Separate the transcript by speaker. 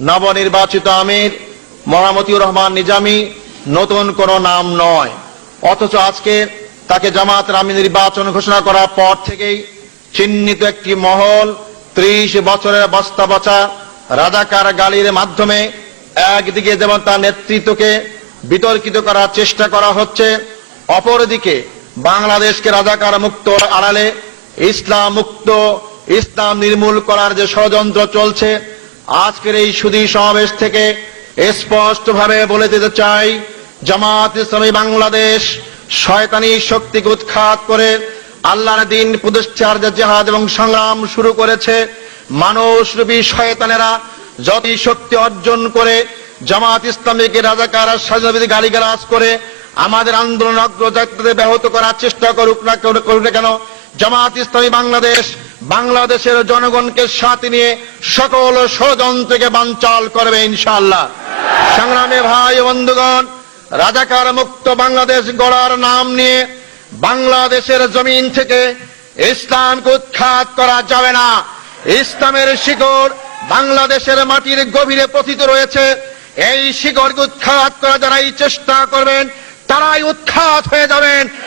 Speaker 1: নবনির্বাচিত আমির মরামতিউর রহমান নিজামী, নতুন কোন নাম নয়। অথচ আজকে তাকে জামাতের আমি নির্বাচন ঘোষণা করার পর থেকেই চিহ্নিত একটি মহল ত্রিশ বছরের বস্তা বচা রাজাকার গালির মাধ্যমে একদিকে যেমন তার নেতৃত্বকে বিতর্কিত করার চেষ্টা করা হচ্ছে, অপরদিকে বাংলাদেশকে রাজাকার মুক্ত আড়ালে ইসলাম মুক্ত, ইসলাম নির্মূল করার যে ষড়যন্ত্র চলছে আজকের এই সুদী সমাবেশ থেকে স্পষ্টভাবে বলে দিতে চাই, জামাত ইসলামী বাংলাদেশ শয়তানি শক্তিকে উৎখাত করে আল্লাহর দিন প্রতিষ্ঠার যে জেহাদ এবং সংগ্রাম শুরু করেছে মানুষরূপী শয়তানেরা যতই শক্তি অর্জন করে, জামাত ইসলামীকে রাজাকার স্বাধীনবিধি গালিগালাজ করে আমাদের আন্দোলন অগ্রযাত্রাতে ব্যাহত করার চেষ্টা করুক না করুক না কেন, জামাত ইসলামী বাংলাদেশ বাংলাদেশের জনগণকে সাথে নিয়ে সকল ষড়যন্ত্রকে বানচাল করবে ইনশাল্লাহ সংগ্রামে ভাই বন্ধুগণ, রাজাকার মুক্ত বাংলাদেশ গড়ার নাম নিয়ে বাংলাদেশের জমিন থেকে ইসলামকে উৎখাত করা যাবে না। ইসলামের শিকড় বাংলাদেশের মাটির গভীরে পতিত রয়েছে। এই শিকড়কে উৎখাত করা যারা এই চেষ্টা করবেন, তারাই উৎখাত হয়ে যাবেন।